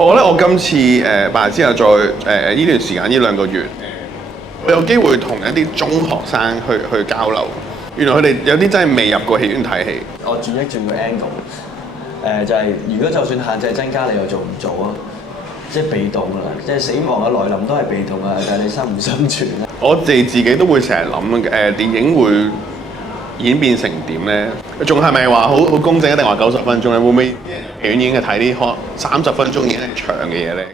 我覺得我今次八日之後再呢段時間呢2個月，我有機會同一啲中學生去交流。原來佢哋有啲真係未入過戲院睇戲。我轉個 angle，就係、如果就算限制增加，你又做唔做啊？即係被動㗎啦，即係死亡嘅來臨都係被動啊，但係你生唔生存啊？我哋自己都會成日諗電影會演變成點咧？仲係咪話好公正一定話90分鐘咧？會唔會戲院已經係睇啲可能30分鐘已經係長嘅嘢咧？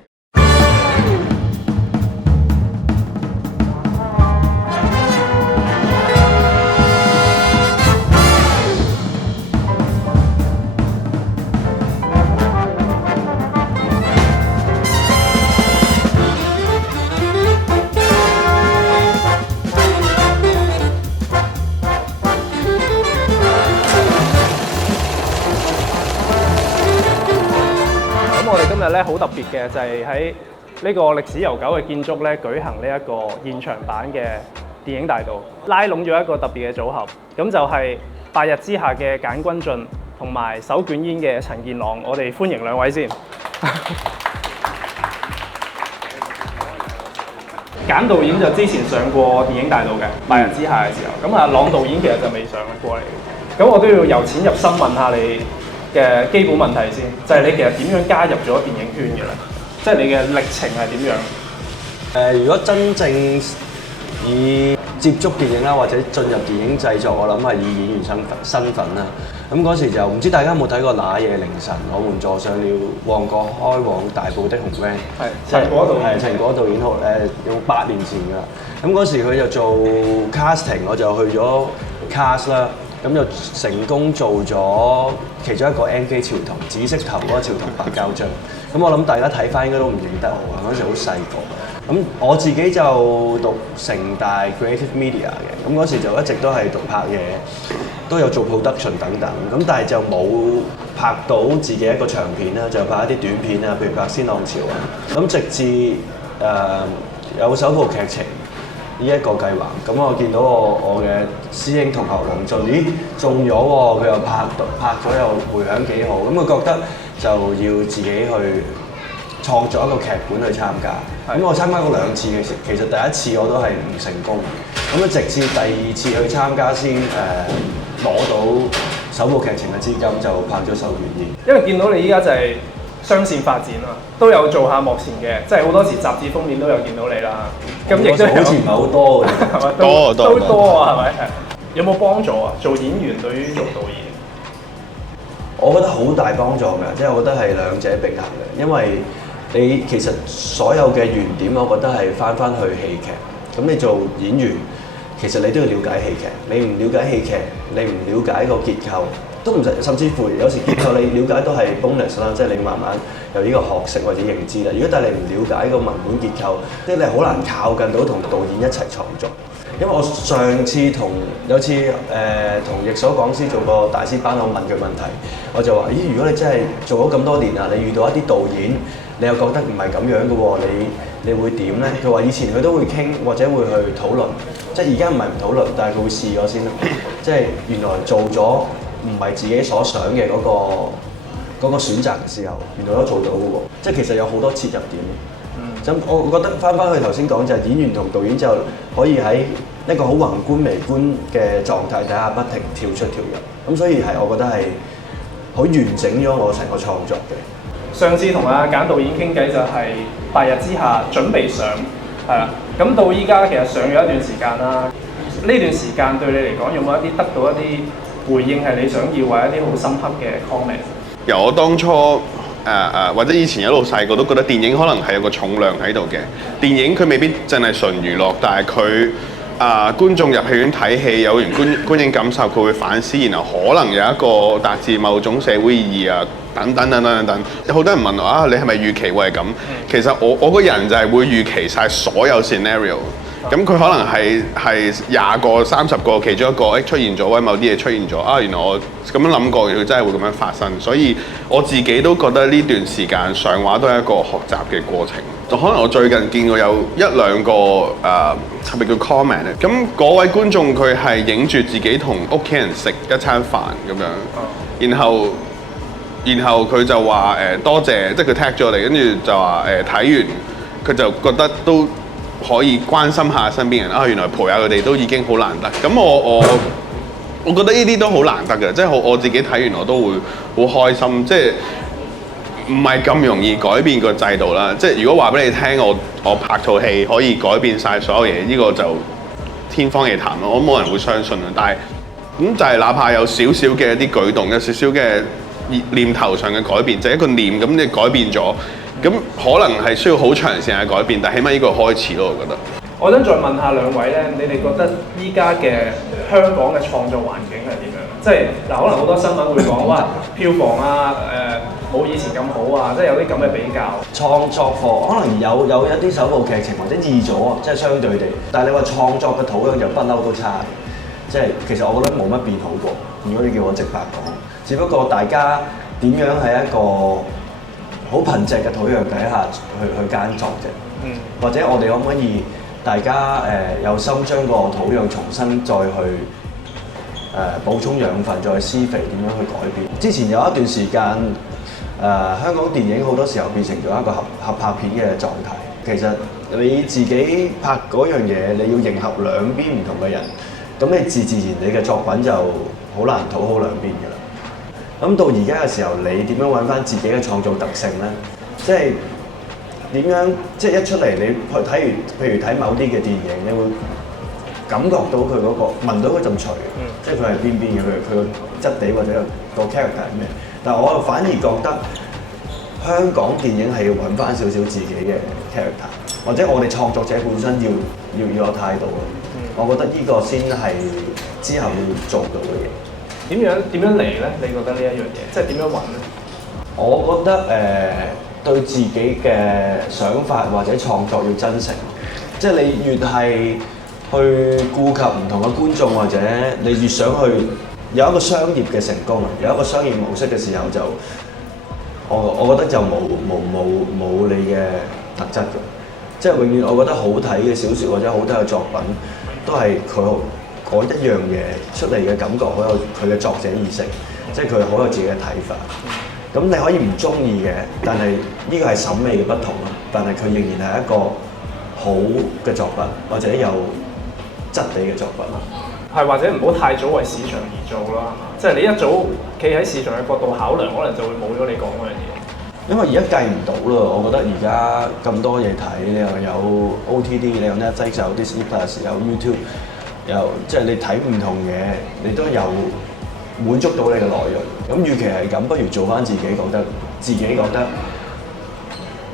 今日咧好特別嘅就係喺呢個歷史悠久嘅建築咧舉行呢一個現場版嘅電影大道，拉攏咗一個特別嘅組合，咁就係白日之下嘅簡君進同埋手捲煙嘅陳健朗，我哋歡迎兩位先。簡導演就之前上過電影大道嘅白日之下嘅時候，咁啊朗導演其實就未上過嚟，咁我都要由淺入深問下你嘅基本問題先，就係你其實點樣加入咗電影圈嘅咧？即係你嘅歷程係點樣？如果真正以接觸電影啦，或者進入電影製作，我諗係以演員身份啦。咁嗰時就唔知大家有冇睇過《那夜凌晨》，我們坐上了旺角開往大埔的紅 van， 係陳果導演，陳果導演好用8年前㗎啦。咁嗰時佢就做 casting， 我就去咗 cast 啦。咁就成功做咗其中一個 MK 潮童，紫色頭嗰個潮童白膠漿。咁我諗大家睇翻應該都唔認得我，嗰陣時好細個。咁我自己就讀城大 Creative Media 嘅，咁嗰時就一直都係讀拍嘢，都有做 production 等等。咁但係就冇拍到自己一個長片啦，就拍一啲短片啊，譬如拍《仙浪潮》啊。咁直至有首部劇情。呢一個計劃，咁我見到我嘅師兄同學黃俊，咦中咗喎，佢又拍咗又迴響幾好，咁佢覺得就要自己去創作一個劇本去參加。咁我參加過2次嘅，其實第一次我都係唔成功，咁啊直至第2次去參加先攞到首部劇情嘅資金，就拍咗手捲煙。因為見到你依家就係雙線發展啊，都有做下幕前嘅，即係好多時雜誌封面都有見到你啦。咁亦都好似唔係好多嘅，都多啊，係咪？有冇幫助啊？做演員對於做導演，我覺得好大幫助㗎，即係我覺得係兩者並行嘅，因為你其實所有嘅原點，我覺得係翻去戲劇。咁你做演員，其實你都要了解戲劇，你唔了解戲劇，你唔了解個結構。都唔使，甚至乎有時結構你了解都係 bonus 啦，即係你慢慢有呢個學識或者認知啦。如果但係你唔了解個文本結構，即係你好難靠近到同導演一齊創作。因為我上次有次同易所講師做個大師班，我問佢問題，我就話：咦，如果你真係做咗咁多年啊，你遇到一啲導演，你又覺得唔係咁樣嘅喎，你會點咧？佢話以前佢都會傾或者會去討論，即係而家唔係唔討論，但係佢會試咗先咯。即係原來做咗。唔係自己所想嘅嗰個選擇嘅時候，原來都做到嘅喎，即係其實有好多切入點。咁我覺得翻去頭先講就係演員同導演就可以喺一個好宏觀微觀嘅狀態底下不停跳出跳入，咁所以係我覺得係好完整咗我成個創作嘅。上次同阿簡導演傾偈就係白日之下準備上，係啦，咁到依家其實上咗一段時間啦。呢段時間對你嚟講有冇一啲得到一啲回應係你想要或者一啲好深刻嘅 comment？ 由我當初或者以前一路細個都覺得電影可能係有個重量喺度嘅。電影佢未必淨係純娛樂，但係佢觀眾入戲院睇戲有完觀影感受，佢會反思，然後可能有一個達至某種社會意義啊，等等。有好多人問我啊，你係咪預期會係咁？其實我個人就係會預期晒所有 scenario。咁佢可能係20個、30個其中一個，出現咗，或者某啲嘢出現咗啊！原來我咁樣諗過，佢真係會咁樣發生，所以我自己都覺得呢段時間上畫都係一個學習嘅過程。就可能我最近見過有1-2個係咪叫 comment 咧？咁嗰位觀眾佢係影住自己同屋企人食一餐飯咁樣，然後然後佢就話多謝，即係佢 tag 咗我哋，跟住就話睇完佢就覺得都可以關心下身邊人啊，原來陪下佢哋都已經好難得。咁我覺得呢啲都好難得嘅，即係我自己睇完我都會好開心，即係唔係咁容易改變個制度啦。即係如果話俾你聽，我拍套戲可以改變晒所有嘢，呢個就天方夜譚咯，我冇人會相信啊。但係咁就係哪怕有少少嘅一啲舉動，有少少嘅念頭上嘅改變，就係一個念咁你改變咗，咁可能係需要好長時間嘅改變，但係起碼呢個開始咯，我覺得。我想再問下兩位咧，你哋覺得依家嘅香港嘅創作環境係點樣？即係嗱，可能好多新聞會講哇，票房啊，冇以前咁好啊，即係有啲咁嘅比較。創作課可能有一啲首部劇情或者易咗，即係相對地。但係你話創作嘅土壤就不嬲都差，即係其實我覺得冇乜變好過。如果你叫我直白講，只不過大家點樣喺一個好貧瘠嘅土壤底下去耕作啫。或者我哋可唔可以大家有心將個土壤重新再去補充養分，再去施肥，點樣去改變？之前有一段時間，香港電影好多時候變成咗一個合拍片嘅狀態。其實你自己拍嗰樣嘢，你要迎合兩邊唔同嘅人，咁你自然你嘅作品就好難討好兩邊㗎啦。咁到而家嘅時候，你點樣揾翻自己嘅創造特性咧？即係點樣？即係一出嚟，你去睇完，譬如睇某啲嘅電影，你會感覺到佢嗰個聞到嗰陣除，即係佢係邊嘅，佢個質地或者個 character 係咩？但係我反而覺得香港電影係要揾翻少少自己嘅 character， 或者我哋創作者本身要有態度咯。我覺得呢個先係之後要做到嘅嘢。點樣嚟咧？你覺得呢一樣嘢，即係點樣揾咧？我覺得對自己嘅想法或者創作要真誠，即係你越係去顧及唔同嘅觀眾，或者你越想去有一個商業嘅成功，有一個商業模式嘅時候，就我覺得就冇你嘅特質嘅，即係永遠我覺得好睇嘅小説或者好睇嘅作品，都係佢嗰一樣嘢出嚟嘅感覺，好有佢嘅作者意識，即係佢好有自己嘅睇法。咁你可以唔中意嘅，但係呢個係審美嘅不同咯。但係佢仍然係一個好嘅作品，或者有質地嘅作品啦。係或者唔好太早為市場而做啦，即係你一早企喺市場嘅角度考量，可能就會冇咗你講嗰樣嘢。因為而家計唔到咯，我覺得而家咁多嘢睇，你又有 OTD， 你有 Netflix， 有 Disney Plus， 有 YouTube， 有即係你睇唔同嘢，你都有滿足到你嘅內容。咁與其係咁，不如做翻自己覺得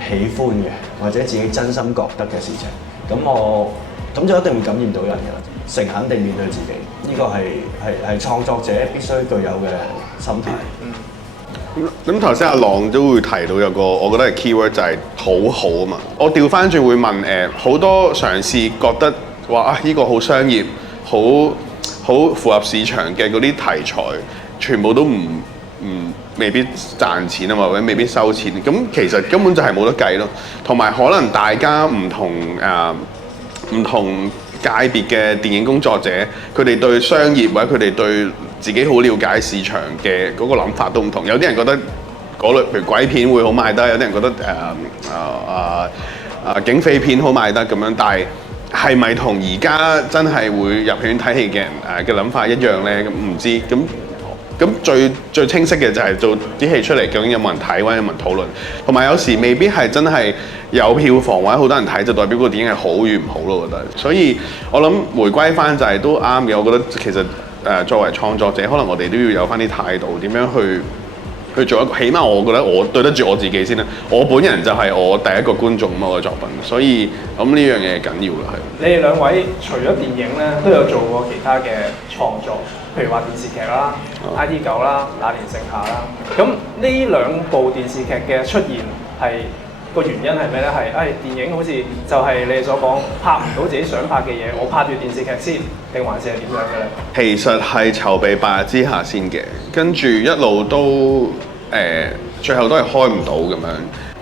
喜歡嘅，或者自己真心覺得嘅事情。咁就一定會感染到人㗎啦。誠懇地面對自己，呢個係創作者必須具有嘅心態。咁頭先阿朗都會提到有個我覺得係 keyword 就係討好啊嘛。我調翻轉會問好多嘗試覺得話啊呢個好商業，好符合市場嘅嗰啲題材，全部都未必賺錢啊嘛，或者未必收錢。咁其實根本就係冇得計咯。同埋可能大家唔同界別嘅電影工作者，佢哋對商業或者佢哋對自己好了解市場嘅嗰個諗法都唔同。有啲人覺得嗰類譬如鬼片會好賣得，有啲人覺得警匪片好賣得咁樣。但係咪同而家真係會入戲院睇戲嘅人嘅諗法一樣咧？咁唔知咁最清晰嘅就係做啲戲出嚟，究竟有冇人睇或者有冇人討論，同埋有時未必係真係有票房或者好多人睇就代表個電影係好與唔好咯。我覺得，所以我諗回歸翻就係都啱嘅。我覺得其實作為創作者，可能我哋都要有翻啲態度，點樣去做一個，起碼我覺得我對得住我自己先啦。我本人就係我第一個觀眾咁我嘅作品，所以咁呢樣嘢緊要啦。係。你哋兩位除咗電影咧，都有做過其他嘅創作。譬如話電視劇啦、IT9啦、那年盛夏啦，咁呢兩部電視劇嘅出現係個原因係咩咧？係電影好似就係你哋所講拍唔到自己想拍嘅嘢，我拍住電視劇先，定還是係點樣嘅咧？其實係籌備白日之下先嘅，跟住一路都最後都係開唔到咁樣。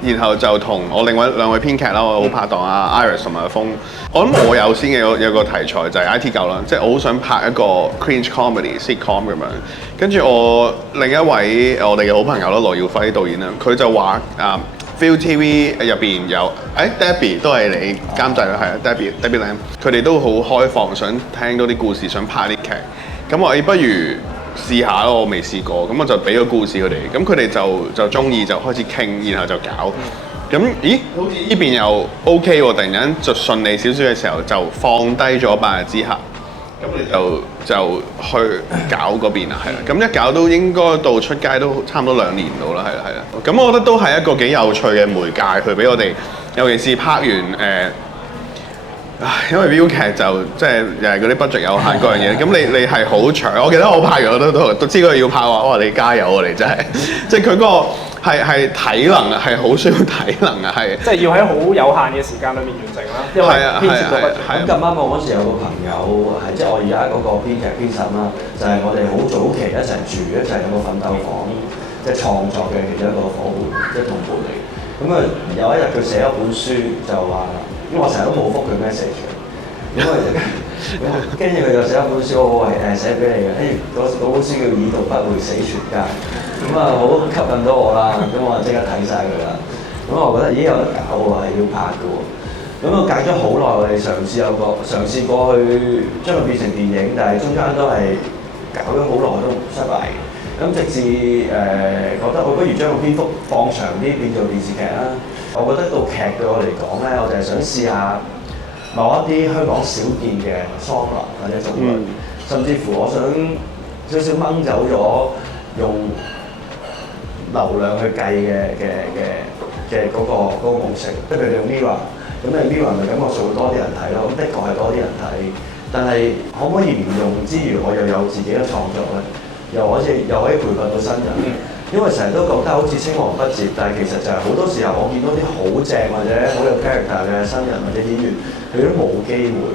然後就同我另外兩位編劇啦，我好拍檔啊 Iris 同埋阿峰。我諗我有先嘅有個題材就係 IT9啦，即係我好想拍一個 cringe comedy sitcom 咁樣。跟住我另一位我哋嘅好朋友啦，羅耀輝導演啦，佢就話ViuTV 入邊有Debbie 都係你監製啦，係啊 Debbie Lam，佢哋都好開放，想聽多啲故事，想拍啲劇。咁我不如試下咯，我未試過，咁我就俾個故事佢哋，咁佢哋就中意，就開始傾，然後就搞。咁咦，好似呢邊又 OK 喎，突然間就順利少少嘅時候，就放低咗白日之下。咁你就去搞嗰邊啦，係啦。咁一搞都應該到出街都差唔多2年到啦，係啦係啦。咁我覺得都係一個幾有趣嘅媒介，去俾我哋，尤其是拍完因為 Viu 劇就即係又係嗰啲 budget 有限嗰樣嘢，咁你係好長。我記得我拍完我都知佢要拍話，哇你加油啊你真係，即係佢嗰個係體能啊，係好需要體能啊，係。即係要喺好有限嘅時間裏面完成啦，因為牽涉到 budget。咁咁啱我嗰時有個朋友係即係我而家嗰個編劇編審啦，就係我哋好早期一齊住一齊有個奮鬥房，即係創作嘅其中一個伙伴，即係同伴嚟。咁啊有一日佢寫一本書就話。因為我成日都冇覆佢 message，咁啊跟住佢就寫一本書，我係寫俾你嘅，嗰本書叫《已讀不會死全家》，咁啊好吸引到我啦，咁我即刻睇晒佢啦，咁我覺得咦有得搞喎，係要拍嘅喎，咁我隔咗好耐，我哋嘗試過去將佢變成電影，但係中間都係搞咗好耐都唔失敗，咁直至覺得我不如將個篇幅放長啲變做電視劇啦。我覺得套劇對我嚟講咧，我就係想試下某一啲香港少見嘅桑拿或者種類，甚至乎我想少少掹走咗用流量去計嘅嗰個模式，即係譬如用 Mirror，咁你 Mirror 咪感覺上會多啲人睇咯，咁的確係多啲人睇，但係可唔可以唔用之餘，我又有自己嘅創作咧，又可以培訓到新人。因為成日都覺得好似青黃不接，但係其實就係好多時候我見到啲好正或者好有 character 嘅新人或者演員，佢都冇機會，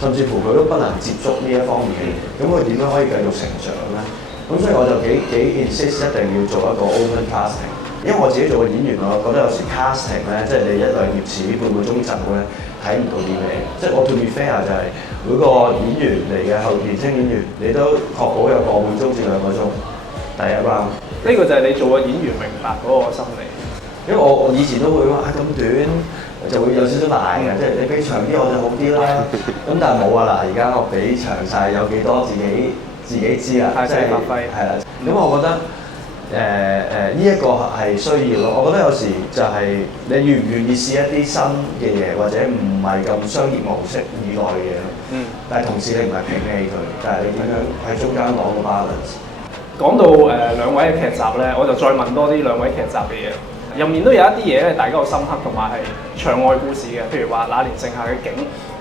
甚至乎佢都不能接觸呢一方面。咁佢點樣可以繼續成長咧？咁所以我就幾 insist 一定要做一個 open casting。因為我自己做個演員，我覺得有時 casting 咧，即係你1、2頁紙半個鐘走咧，睇唔到啲咩。即係我 to be fair 就係每個演員嚟嘅後年輕演員，你都確保有個半鐘至2個鐘第一 round。呢個就係你做個演員明白嗰個心理，因為我以前都會話咁短就會有少少賴嘅，即係你俾長啲我就好啲啦。咁但係冇啊嗱，而家我俾長晒有幾多自己知啦，即係發揮係啦。咁我覺得呢一個係需要咯。我覺得有時就係你願唔願意試一啲新嘅嘢，或者唔係咁商業模式以內嘅嘢咯。但係同時你唔係摒棄佢，但係你點樣喺中間攞個 balance。講到兩位嘅劇集咧，我就再問多啲兩位劇集嘅嘢。入面都有一啲嘢咧，大家好深刻，同埋係場外故事嘅。譬如話那年盛夏嘅景，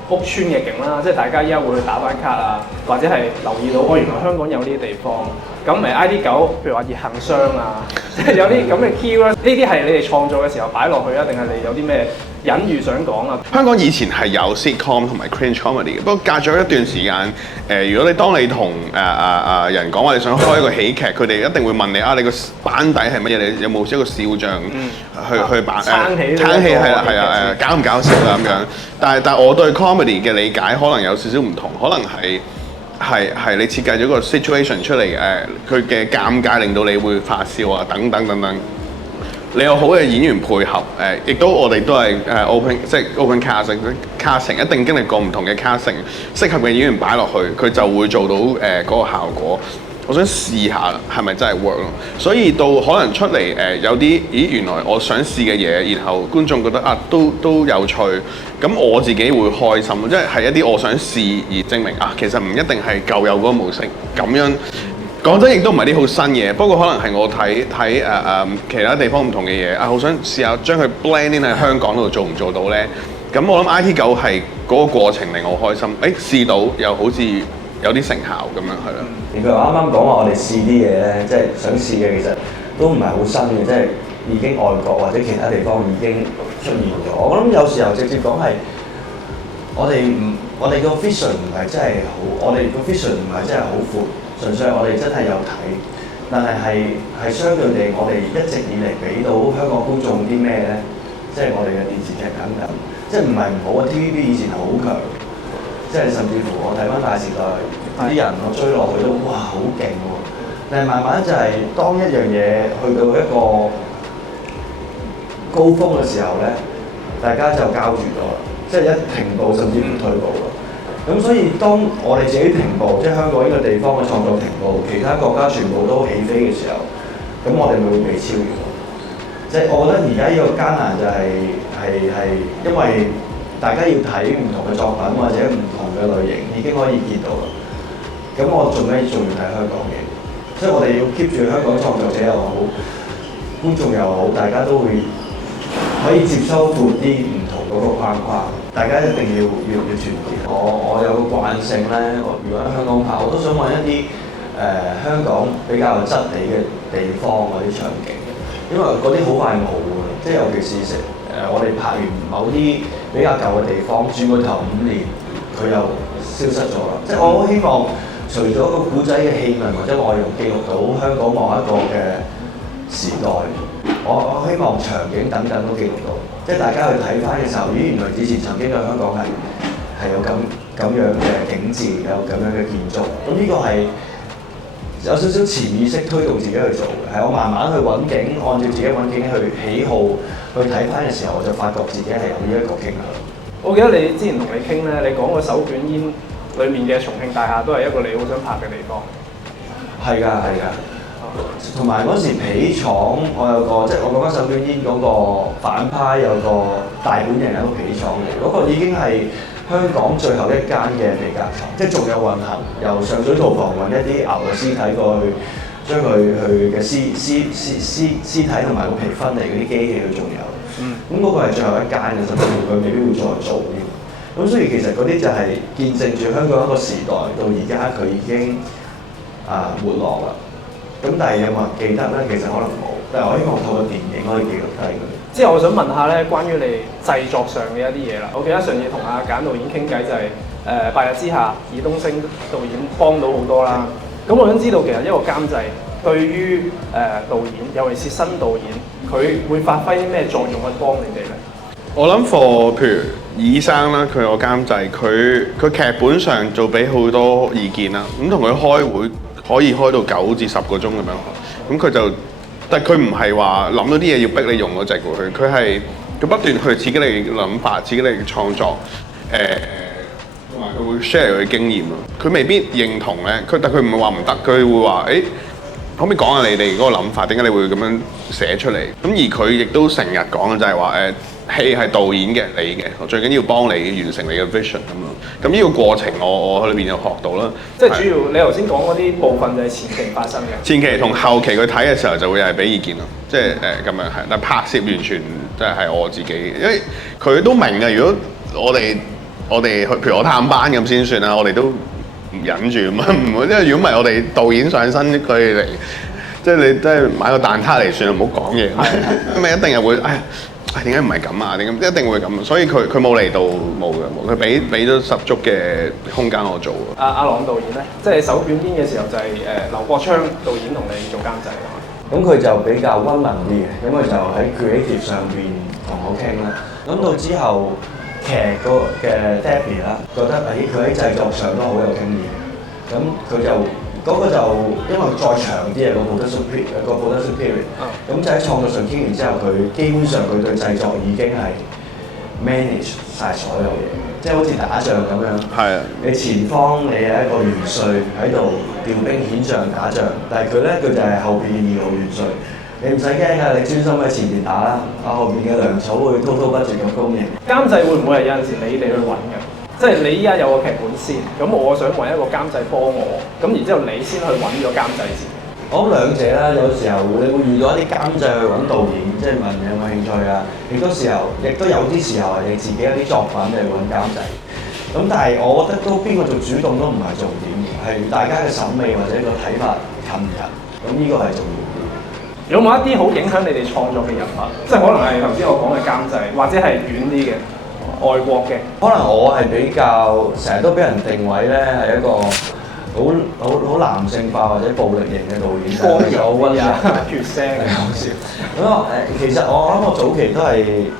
屋村嘅景啦，即係大家依家會去打翻卡啊，或者係留意到原來香港有呢啲地方。咁ID9，譬如話熱行商啊，即係有啲咁嘅 keyword，呢啲係你哋創作嘅時候擺落去啊，定係你有啲咩隱喻想講啊？香港以前係有 sitcom 同埋 cringe comedy 嘅，不過隔咗一段時間，如果你同人講話你想開一個喜劇，佢哋一定會問你啊，你個班底係乜嘢？你有冇一個笑匠去扮撐起係啦，搞唔搞笑啊咁樣？但係我對 comedy 嘅理解可能有少少唔同，可能係你設計咗個 situation 出嚟，佢嘅尷尬令到你會發笑啊，等等。你有好嘅演員配合，亦都我哋都係open 即係 open casting 一定經歷過唔同嘅 casting， 適合嘅演員擺落去，佢就會做到嗰個效果。我想試下係咪真係 work 咯？所以到可能出嚟有啲原來我想試嘅嘢，然後觀眾覺得啊都有趣，咁我自己會開心，即係一啲我想試而證明啊，其實唔一定係舊有嗰個模式咁樣。講真，亦都唔係啲好新嘢，不過可能係我睇其他地方唔同嘅嘢啊，好想試下將佢 blend in 喺香港度做唔做到咧？咁我諗 IT9係嗰個過程令我開心，試到又好似有啲成效咁樣係啦。譬如啱啱講話我哋試啲嘢咧，即係想試嘅其實都唔係好新嘅，即係已經外國或者其他地方已經出現咗。我諗有時候直接講係我哋個 vision 唔係真係好，我哋個 vision 唔係真係好闊。純粹我哋真係有睇，但係相對地，我哋一直以嚟俾到香港觀眾啲咩咧？即係我哋嘅電視劇等等，即係唔係唔好啊 ！TVB 以前好強，即係甚至乎我睇翻大時代啲人我追落去都哇好勁喎！但係慢慢就係當一樣嘢去到一個高峰嘅時候咧，大家就交住咗啦，即係一停步甚至唔退步啦。咁所以當我哋自己停步，即係香港呢個地方嘅創作停步，其他國家全部都起飛嘅時候，咁我哋會被超越。即係我覺得而家呢個艱難就係因為大家要睇唔同嘅作品或者唔同嘅類型已經可以見到啦。咁我做咩仲要睇香港嘅？所以我哋要 keep 住香港創作者又好，觀眾又好，大家都會可以接收闊啲唔同嗰個框框。大家一定要團結。我有個慣性咧，如果喺香港拍，我都想揾一啲香港比較有質地嘅地方嗰啲場景，因為嗰啲好快冇㗎，即係尤其是我哋拍完某啲比較舊嘅地方，轉個頭5年佢又消失咗啦。即係我好希望除咗個古仔嘅戲文或者內容記錄到香港某一個嘅時代，我希望場景等等都記錄到。即係大家去睇翻嘅時候，咦，原來以前曾經嘅香港係有咁樣嘅景緻，有咁樣嘅建築。咁呢個係有少少潛意識推動自己去做嘅。係我慢慢去揾景，按照自己揾景去喜好去睇翻嘅時候，我就發覺自己係有呢一個傾向。我記得你之前同你傾咧，你講個手捲煙裡面嘅重慶大廈都係一個你好想拍嘅地方。係㗎，係㗎。同埋嗰時皮廠，我有個即係我講緊手捲煙嗰個反派有個大本營係一個皮廠嚟，嗰個已經係香港最後一間嘅皮革廠，即係仲有運行，由上水屠房運一啲牛嘅屍體過去，將佢嘅屍體同埋個皮分離嗰啲機器佢仲有。咁嗰個係最後一間嘅，甚至乎佢未必會再做添。咁所以其實嗰啲就係見證住香港一個時代到而家佢已經沒落啦。咁但係有冇人記得咧？其實可能冇，但係我希望透過電影可以記錄低佢。之後我想問下咧，關於你製作上嘅一啲嘢啦。我記得上次同阿簡導演傾偈就係白日之下，爾冬陞導演幫到好多啦。咁我想知道其實一個監製對於導演，尤其是新導演，佢會發揮啲咩作用去幫你哋咧？我諗譬如爾生啦，佢個監製，佢劇本上做俾好多意見啦，咁同佢開會。可以開到9至10個鐘咁樣，咁佢就，但係佢唔係話諗到啲嘢要逼你用嗰隻過去，佢係不斷去刺激你嘅諗法，刺激你嘅創作，同埋佢會 share 佢嘅經驗咯。佢未必認同咧，但佢唔係話唔得，佢會話可唔可以講下你哋嗰個諗法？點解你會咁樣寫出嚟？咁而佢亦都成日講嘅就係話戲係導演嘅，你嘅，我最緊要幫你完成你嘅 vision 咁咯。咁呢個過程我喺裏邊有學到啦。即係主要你頭先講嗰啲部分就係前期發生嘅。前期同後期佢睇嘅時候就會係俾意見咯。即係咁樣係，但拍攝完全即係我自己，因為佢都明嘅。如果我哋譬如我探班咁先算啦，我哋都唔忍住咁啊，唔會，因為如果唔係我哋導演上身佢嚟，即係你真係買個蛋撻嚟算啦，唔好講嘢。咁咪一定係會點解唔係咁啊？點解一定會咁？所以佢冇嚟到冇嘅，佢俾咗十足嘅空間我做。阿朗導演咧，即係手捲煙嘅時候就係劉國昌導演同你做監製㗎嘛。咁佢就比較溫文啲嘅，咁佢就喺 creative 上邊同我傾啦。咁到之後劇嘅 Debbie 啦，覺得佢喺製作上都好有經驗，咁佢就。嗰個就因為再長啲嘅個 production period，咁就喺創作上傾完之後，佢基本上佢對製作已經係 manage 晒所有嘢，即係好似打仗咁樣。係啊。你前方你係一個元帥喺度調兵遣將打仗，但係佢就係後邊嘅2號元帥，你唔使驚㗎，你專心喺前邊打啦，後邊嘅糧草會滔滔不絕咁供應。監製會唔會係有陣時你哋去揾㗎？即係你依家有個劇本先，咁我想揾一個監製幫我，咁然之後你先去揾咗監製先。我諗兩者啦，有時候你會遇到一啲監製去揾導演，即係問你有冇興趣啊。亦都有啲時候係你自己有啲作品你去揾監製。咁但係我覺得都邊個做主動都唔係重點，係大家嘅審美或者個睇法近唔近，咁呢個係重要啲。有冇一啲好影響你哋創作嘅人物？即係可能係頭先我講嘅監製，或者係遠啲嘅。外國嘅，可能我係比較成日都俾人定位咧係一個好男性化或者暴力型嘅導演，就好溫柔、血腥嘅好笑。咁其實我諗我早期都係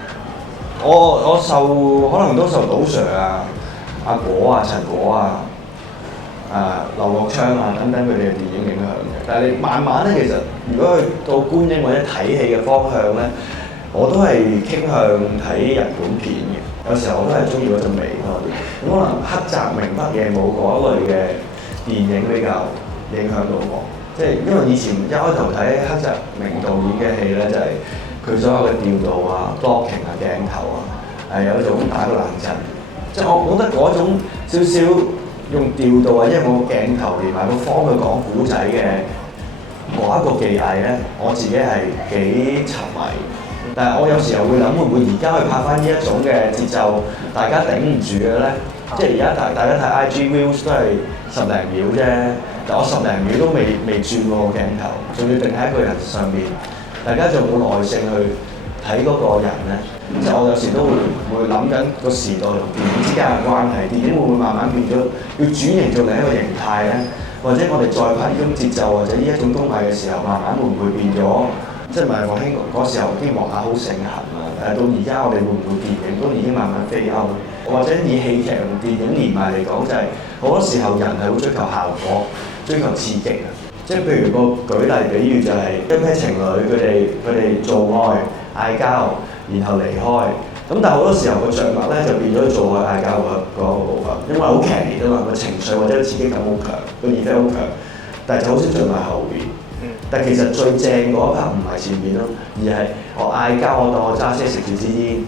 我可能都受杜 Sir 啊、阿果啊、陳果啊、劉國昌啊等等佢哋嘅電影影響嘅。但係你慢慢咧，其實如果去到觀影或者睇戲嘅方向咧，我都係傾向睇日本片嘅。有時候我都係中意嗰陣味多啲。咁可能黑澤明北野武嗰一類嘅電影比較影響到我。即係因為以前一開頭睇黑澤明導演嘅戲咧，就係佢所有嘅調度啊、blocking 啊、鏡頭啊，係有一種打個冷震。即係我覺得嗰種少少用調度啊，因為我鏡頭連埋個方去講古仔嘅嗰一個技藝咧，我自己係幾沉迷。但係我有時候會諗，會唔會而家去拍翻呢一種嘅節奏，大家頂唔住嘅咧？即係而家大家睇 IG views 都係10零秒啫，但我10零秒都未轉過個鏡頭，仲要定喺一個人上面，大家就冇耐性去睇嗰個人咧。即係我有時都會諗緊個時代同電影之間嘅關係，電影會唔會慢慢變咗要轉型做另一個形態咧？或者我哋再拍呢種節奏或者呢一種工藝嘅時候，慢慢會唔會變咗？即係唔係我興嗰時候啲畫好盛行啊？到而家我哋會唔會電影都已經慢慢飛歐？或者以戲劇同電影連埋嚟講，就係好多時候人係會追求效果、追求刺激啊！即係譬如個舉例比喻就係一 pair 情侶，佢哋做愛嗌交，然後離開。咁但係好多時候個着墨咧就變咗做愛嗌交嗰個部分，因為好強烈啊嘛，個情緒或者刺激感好強，個熱氛好強，但係就好少着墨後邊。但其實最正嗰一 part 唔係前面咯，而係我嗌交，我當我揸車食住支煙，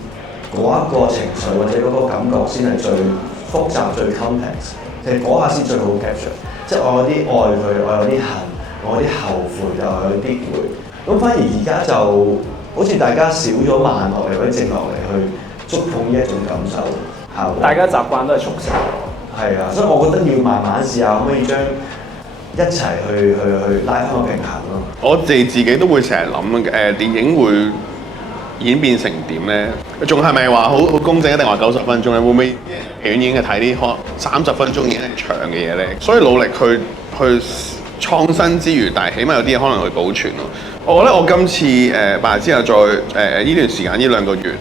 嗰一個情緒或者嗰個感覺先係最複雜、最 complex。其實嗰下先最好 capture。即係我有啲愛佢，我有啲恨，我有啲後悔，又有啲攰。咁反而而家就好似大家少咗慢落嚟或者靜落嚟去觸碰呢一種感受效果。大家習慣都係速食。係啊，所以我覺得要慢慢試下，可唔可以將一齊去拉開平衡咯。我哋自己都會成日諗電影會演變成點咧？仲係咪話好公正一定話90分鐘咧？會唔會戲院已經係睇啲可能30分鐘已經係長嘅嘢咧？所以努力去創新之餘，但係起碼有啲嘢可能去保存咯。我覺得我今次八日之後再呢段時間呢2個月，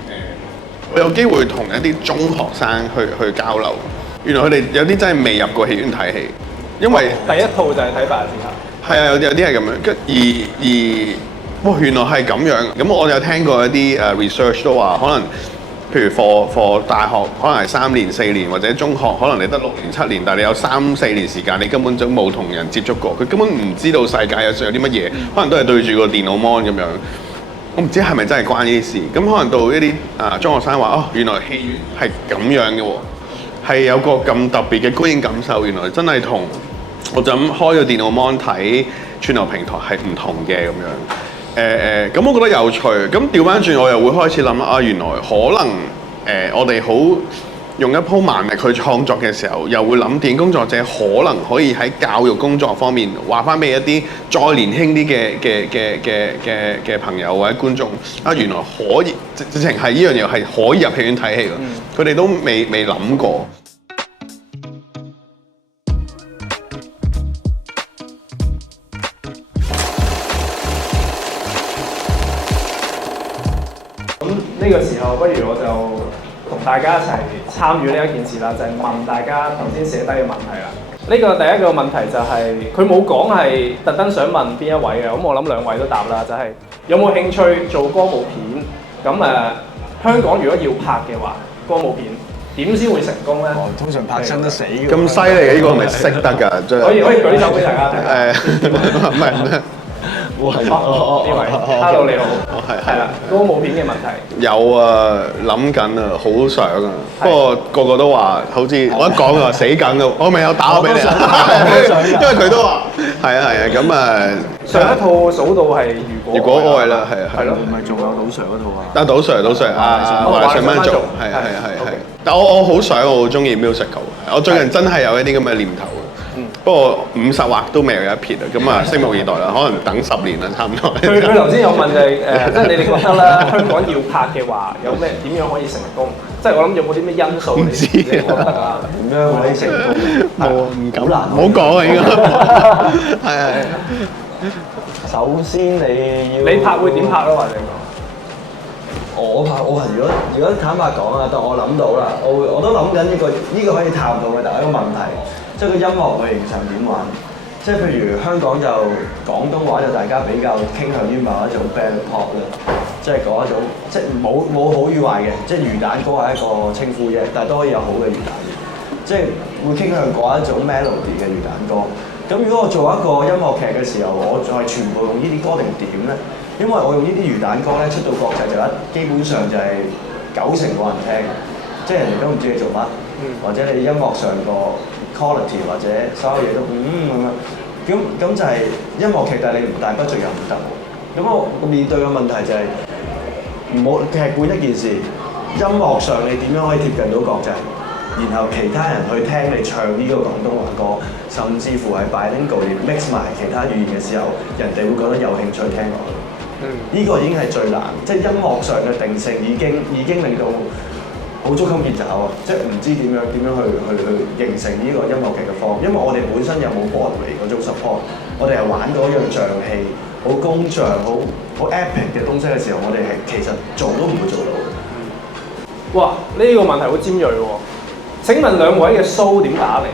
我有機會同一啲中學生去交流。原來佢哋有啲真係未入過戲院睇戲。因為第一套就係睇白日之下。係啊，有啲係咁樣，哇，原來係咁樣。咁我有聽過一啲research 都話，可能譬如 for 大學可能係3年4年，或者中學可能你得6年7年，但係你有3、4年時間，你根本就冇同人接觸過，佢根本唔知道世界有啲乜嘢，可能都係對住個電腦 mon 咁樣。我唔知係咪真係關呢啲事。咁可能到一啲中學生話，哦，原來戲院係咁樣嘅喎。係有個咁特別嘅觀影感受，原來真係同我就咁開個電腦 mon 睇串流平台係唔同嘅咁樣。咁我覺得有趣。咁調翻轉，我又會開始諗啊，原來可能我哋好用一鋪萬力去創作嘅時候，又會諗電影工作者可能可以喺教育工作方面話翻俾一啲再年輕啲嘅朋友或者觀眾啊，原來可以直情係呢樣嘢係可以入戲院睇戲㗎。佢哋都未諗過。咁呢個時候，不如我就同大家一齊參與呢一件事啦，就係問大家頭先寫低嘅問題啦。呢個第一個問題就係佢冇講係特登想問邊一位嘅，咁我諗2位都答啦，就係有冇興趣做歌舞片？咁香港如果要拍嘅話，歌舞片點先會成功咧？通常拍親都死㗎。咁犀利嘅呢個係咪識得㗎？可以舉手俾大家睇。唔係。呢位 ，Hello 你好，係啦，歌舞片嘅問題。有啊，諗緊啊，好想啊，不過個個都話好似我一講就話死梗㗎，我咪有打我俾你啊，因為佢都話係啊，咁上一套數到係如果愛啦，係咯，唔係仲有賭 Sir 嗰套啊？但賭 Sir 啊，華上班做，係。但我好想，我好中意 musical，我最近真係有一啲咁嘅念頭。不過50劃都未有一撇啊，咁拭目以待啦，可能等10年啦，差唔多。佢頭先有問就係即係你哋覺得啦，香港要拍嘅話，有咩點樣可以成功？即係我諗有冇啲咩因素你覺得啊？點樣可以成功？冇唔敢，唔好講啊，應該係。首先你拍會點拍咯？或者我係如果坦白講啊，但我諗到啦，我都諗緊呢個可以探討嘅第一個問題。即即係個音樂類型上點玩。即係譬如香港就廣東話就大家比較傾向於某一種 band pop 啦，即係嗰一種即係冇好與壞嘅，即係魚蛋歌係一個稱呼啫，但係都可以有好嘅魚蛋嘅，即係會傾向嗰一種 melody 嘅魚蛋歌。咁如果我做一個音樂劇嘅時候，我再全部用呢啲歌定點咧？因為我用呢啲魚蛋歌咧出到國際就基本上就係90%冇人聽，即係人哋都唔知你做乜，或者你音樂上個 quality 或者所有嘢都咁就係音樂劇，但係你唔帶 budget 又唔得喎。咁我面對嘅問題就係唔好劇本一件事，音樂上你點樣可以貼近到國際，然後其他人去聽你唱呢個廣東話歌，甚至乎係 bilingual 你 mix 埋其他語言嘅時候，人哋會覺得有興趣聽落去。呢個已經係最難，即係音樂上嘅定性已經令到好捉襟見肘啊！即係唔知點樣去形成呢個音樂劇嘅方，因為我哋本身有冇 Broadway嗰種 support， 我哋係玩嗰樣象戲，好工匠、好 epic 嘅東西嘅時候，我哋係其實做都唔會做到。哇！呢個問題好尖鋭喎。請問兩位嘅 show 點打嚟？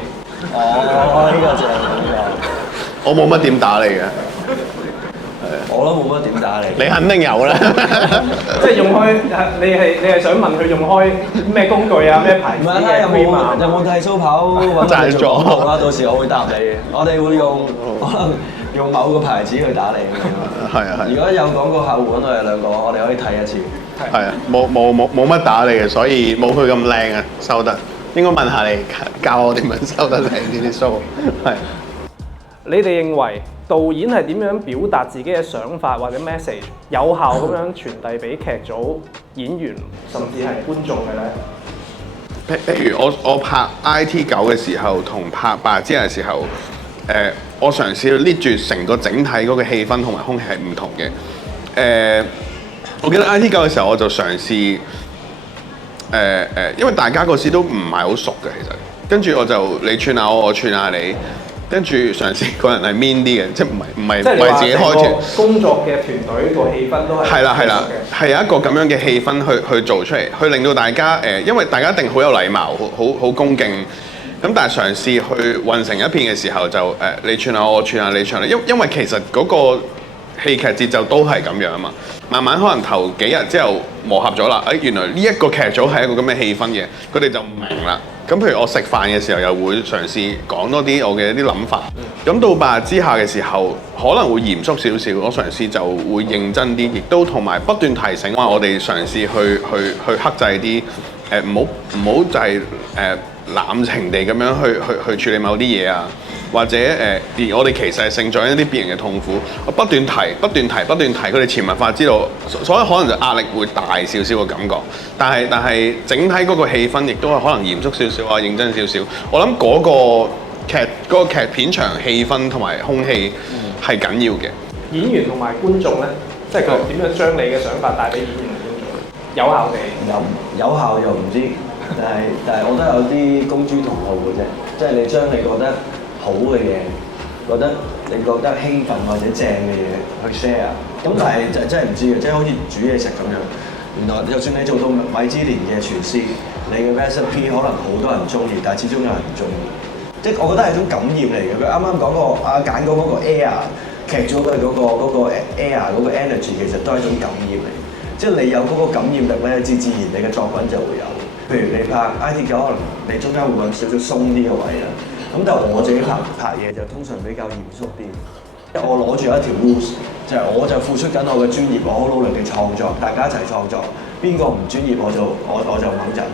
呢個就係我冇乜點打你嘅。我都冇乜點打你。你肯定有啦。即係用開，你係想問佢用開咩工具啊？咩牌子嘅 cream 啊？有冇剃鬚刨揾我哋做廣告啦？到時我會答你嘅。我哋會可能用某個牌子去打你。係啊係。如果有廣告客戶揾我哋兩個，我哋可以睇一次。係啊，冇乜打你嘅，所以冇佢咁靚啊，收得。應該問下你，教我點樣收得靚呢啲 show。係。你哋認為導演係點樣表達自己嘅想法或者 message， 有效咁樣傳遞俾劇組、演員甚至係觀眾嘅咧？譬如我拍 IT9嘅時候，同拍白日之下嘅時候，我嘗試去捏住成個整體嗰個氣氛同埋空氣係唔同嘅。我記得 IT9嘅時候，我就嘗試因為大家嗰時都唔係好熟嘅，其實跟住我就你串下我串下你。跟住嘗試個人係 mean 啲嘅，即係唔係自己開團。工作嘅團隊個氣氛都係係啦，係有一個咁樣嘅氣氛去做出嚟，去令到大家因為大家一定好有禮貌，好恭敬。咁但係嘗試去混成一片嘅時候，就你串下我串下你串下，因為其實嗰個戲劇節奏都係咁樣啊嘛。慢慢可能頭幾日之後磨合咗啦，原來呢一個劇組係一個咁嘅氣氛嘅，佢哋就唔明啦。咁譬如我食飯嘅時候，又會嘗試講多啲我嘅一啲諗法。咁到白日之下嘅時候，可能會嚴肅少少。我嘗試就會認真啲，亦都同埋不斷提醒話我哋嘗試去克制啲，唔好就係濫情地咁樣去處理某啲嘢啊。或者而我哋其實係承載一啲別人嘅痛苦，我不斷提，佢哋潛移默化知道，所以可能就壓力會大少少嘅感覺。但係整體嗰個氣氛亦都係可能嚴肅少少啊，認真少少。我諗嗰個劇片場氣氛同埋空氣係緊要嘅。演員同埋觀眾咧，即係佢點樣將你嘅想法帶俾演員同觀眾？有效地有效又唔知，但係我都有啲公諸同好嘅啫，即係你將你覺得好嘅嘢，你覺得興奮或者正嘅嘢去 share， 咁但係就真係唔知嘅，即係好似煮嘢食咁樣。原來就算你做到米芝蓮嘅廚師，你嘅 recipe 可能好多人中意，但係始終有人唔中意。即係我覺得係種感染嚟嘅。佢啱啱講過揀嗰個 air 劇咗嘅嗰個 air 嗰個 energy， 其實都係一種感染嚟。即係你有嗰個感染力咧，自然你嘅作品就會有。譬如你拍 IT9，可能你中間會揾少少鬆啲嘅位啦。咁但係我自己拍嘢就通常比較嚴肅啲，因為我攞住一條 rules， 就係我就付出緊我嘅專業，我好努力地創作，大家一齊創作，邊個唔專業我就掹陣。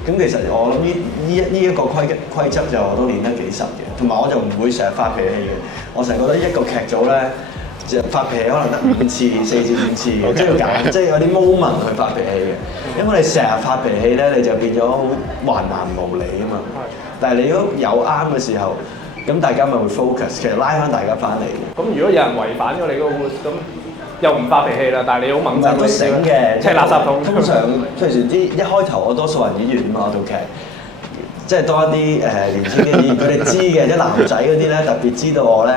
咁其實我諗呢一個規則就我都練得幾實嘅，同埋我就唔會成日發脾氣嘅。我成日覺得一個劇組咧，就發脾氣可能得5次、4至5次嘅，即係要揀，即係有啲 moment 去發脾氣嘅。因為你成日發脾氣咧，你就變咗好橫蠻無理啊嘛。但係你如果有啱嘅時候，咁大家咪會 focus， 其實拉翻大家翻嚟。咁如果有人違反咗你嗰個 rules，咁又唔發脾氣啦，但係你好猛陣，都醒嘅，即係垃圾桶。通常譬如啲一開頭我多數人演員嘛，套劇，即係多一啲年輕嘅演員，佢哋知嘅，即係男仔嗰啲咧特別知道我咧，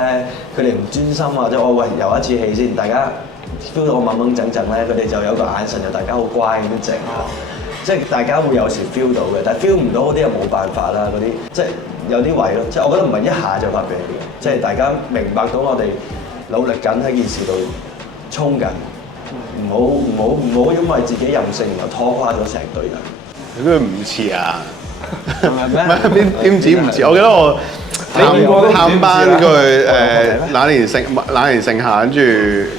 佢哋唔專心啊，即係我喂遊一次戲先，大家 feel 到我掹掹整整咧，佢哋就有個眼神就大家好乖咁靜。即係大家會有時 feel 到嘅，但係 feel 唔到嗰啲又冇辦法啦。嗰啲即係有啲位咯，即係我覺得唔係一下就發脾氣嘅，即係大家明白到我哋努力緊喺件事度衝緊，唔好因為自己任性然後拖垮咗成隊人。佢唔似啊，係咩？點止唔似？我記得我探班佢那年盛夏，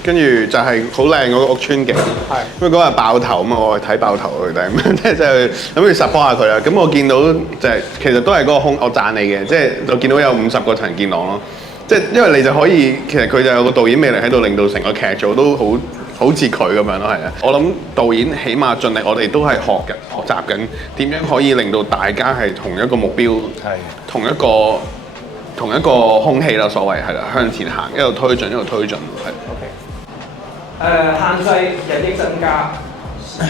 跟住就係好靚嗰個屋村景。係。因為嗰日爆頭啊嘛，我去睇爆頭佢哋，即係諗住 support 下佢啦。咁我見到就係其實都係嗰個空，我讚你嘅，即係我見到有50個陳健朗咯。即係因為你就可以，其實佢就有個導演魅力喺度，令到成個劇組都好似佢咁樣咯，係啊！我諗導演起碼盡力，我哋都係學習緊點樣可以令到大家係同一個目標，同一個空氣啦，所謂係啦，向前行，一路推進，係。OK。限制日益增加，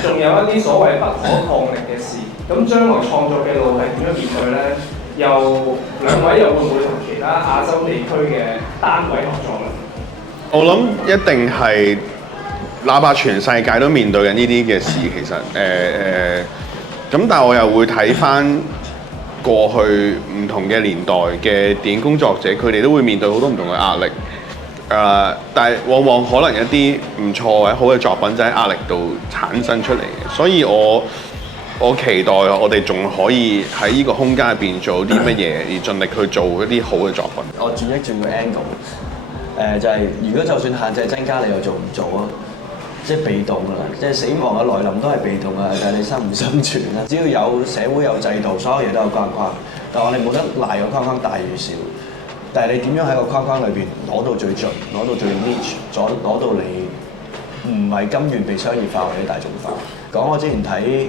仲有一啲所謂不可抗力嘅事。咁將來創作嘅路係點樣面對咧？又兩位又會唔會同其他亞洲地區嘅單位合作咧？我諗一定係，哪怕全世界都面對緊呢啲嘅事，其實咁，但係我又會睇返過去唔同嘅年代嘅電影工作者，佢哋都會面對好多唔同嘅壓力。但係往往可能一啲唔錯或者好嘅作品就喺壓力度產生出嚟嘅，所以我期待我哋仲可以喺呢個空間入邊做啲乜嘢，而盡力去做一啲好嘅作品。我轉個 angle，就係如果就算限制增加，你又做唔做啊？即係被動㗎啦，即係死亡嘅來臨都係被動啊，就係你生唔生存啦。只要有社會有制度，所有嘢都有框框，但係我哋冇得賴個框框大與小。但係你點樣喺個框框裏邊攞到最盡，攞到最 niche，攞到你唔係甘願被商業化或者大眾化。講我之前睇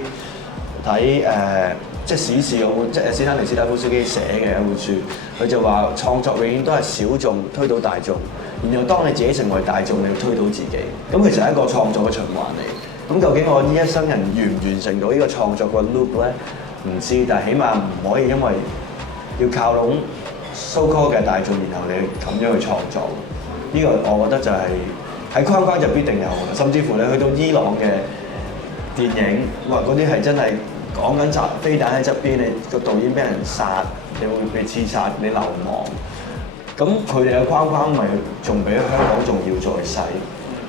即係史事即係斯坦尼斯拉夫斯基寫嘅一本書，佢就話創作永遠都係小眾推到大眾，然後當你自己成為大眾，你要推到自己。咁其實係一個創作嘅循環嚟。咁究竟我呢一生人完成到呢個創作個 loop 咧？唔知，但係起碼唔可以因為要靠攏 so-called 嘅大眾，然後你咁樣去創作。呢個我覺得就係喺框框就必定有，甚至乎你去到伊朗嘅電影，哇嗰啲係真係。講緊炸飛彈喺側邊，你個導演俾人殺，你會被刺殺，你流亡。咁佢哋嘅框框咪仲比香港仲要再細，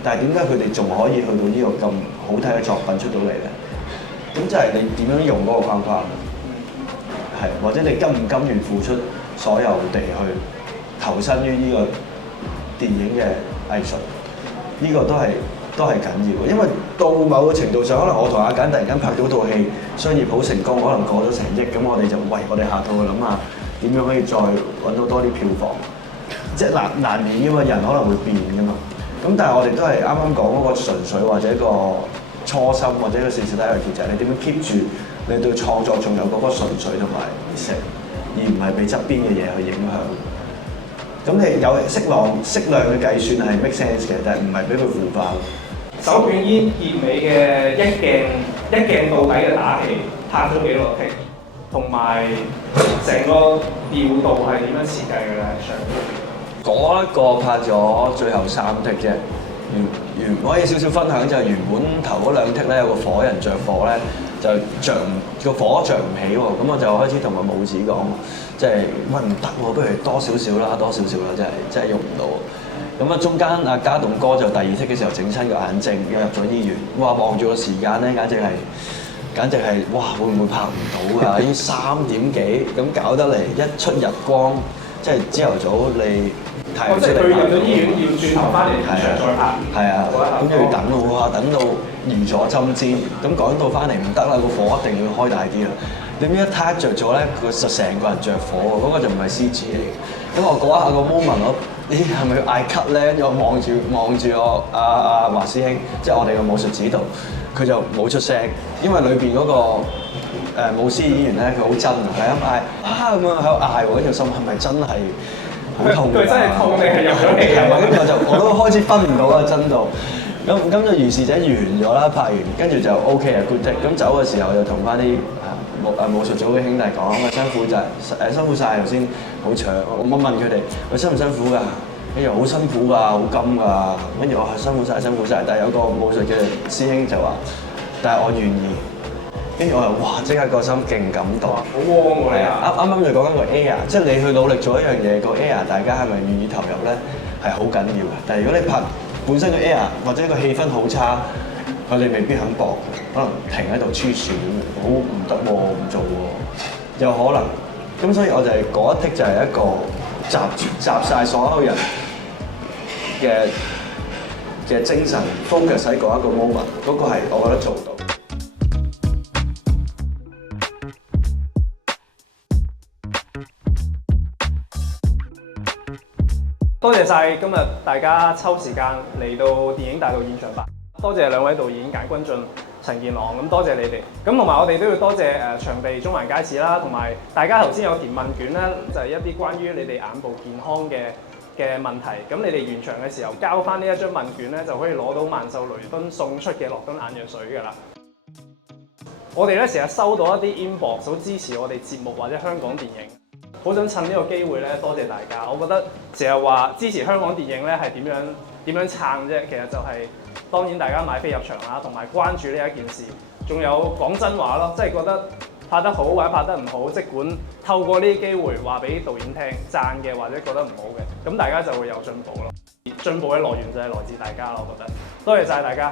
但係點解佢哋仲可以去到呢個咁好睇嘅作品出到嚟咧？咁就係你點樣用嗰個框框，係或者你甘唔甘願付出所有地去投身於呢個電影嘅藝術？呢個都係緊要嘅，因為到某個程度上，可能我同阿簡突然間拍到套戲，商業好成功，可能過咗成億，咁我哋就我哋下套去諗下點樣可以再揾到多啲票房，即係難免嘅嘛，人可能會變嘅嘛。咁但係我哋都係啱啱講嗰個純粹或者個初心或者個事實底下就係你點樣 keep 住你對創作仲有嗰個純粹同埋熱誠，而唔係俾側邊嘅嘢去影響。咁你有適量嘅計算係 make sense 嘅，但係唔係俾佢腐化。手捲煙結尾嘅一鏡到底嘅打戲拍咗幾多 take，同埋成個調度係點樣設計嘅咧？嗰一個拍咗最後3 take 啫。我可以少少分享就係原本頭嗰2 take 咧有個火人着火咧，就個火着唔起喎，咁我就開始同個武指講，即係喂唔得喎，不如多少少啦，真係用唔到。咁啊，中間阿家棟哥就第2 take 嘅時候整親個眼睛，又入咗醫院。哇，望住個時間咧，簡直係哇，會唔會拍唔到㗎？已經3點幾，咁搞得嚟一出日光，即係朝頭早你太陽出嚟。即係佢入咗醫院要轉頭翻嚟再拍。係啊，咁又要等喎，等到如坐針氈。咁講到翻嚟唔得啦，個火一定要開大啲啦。點知一撻着咗咧，佢就成個人着火喎，嗰個就唔係 CG 嚟嘅。咁我嗰一下個 moment 咦係咪要嗌 cut 咧？我望住我阿華師兄，即係我哋嘅武術指導，佢就冇出聲，因為裏邊嗰個武師演員咧，佢好真啊，係咁嗌咁樣喺度嗌喎，跟住心係咪真係好痛？佢真係痛定係入咗嚟？係啊，跟住我都開始分唔到啦，真到。咁就如是者完咗啦，拍完跟住就 OK 啊 good take。咁走嘅時候就同翻啲武術組嘅兄弟講，辛苦晒頭先好長。我問佢哋喂辛唔辛苦㗎？跟住好辛苦㗎，好金㗎。跟住我係辛苦晒。但係有個武術嘅師兄就話，但係我願意。跟住我又哇，即刻個心勁感動。好 warm 喎你啊！啱就講緊個 air，即係你去努力做一樣嘢，個 air 大家係咪願意投入咧，係好緊要嘅。但係如果你拍本身個 air 或者個氣氛好差，你未必肯搏，可能停喺度黐線咁，好唔得喎，唔做喎，有可能。咁所以我就係嗰一剔就係一個集晒所有人嘅精神 focus 喺嗰一個 moment， 嗰個係我覺得做到。多謝晒今日大家抽時間嚟到電影大道現場版，多謝兩位導演簡君進、陳健朗，咁多謝你哋。咁同埋我哋都要多謝場地中環街市啦，同埋大家頭先有填問卷咧，就係一啲關於你哋眼部健康嘅問題。咁你哋完場嘅時候交翻呢一張問卷咧，就可以攞到萬壽雷敦送出嘅樂敦眼藥水㗎啦。我哋咧成日收到一啲 inbox 好支持我哋節目或者香港電影。好想趁呢個機會咧，多謝大家。我覺得成日話支持香港電影咧係點樣撐啫，其實就係當然大家買飛入場啦，同埋關注呢一件事。仲有講真話咯，即係覺得拍得好或者拍得唔好，即管透過呢啲機會話俾導演聽，讚嘅或者覺得唔好嘅，咁大家就會有進步咯。進步嘅來源就係來自大家咯，我覺得。多謝晒大家。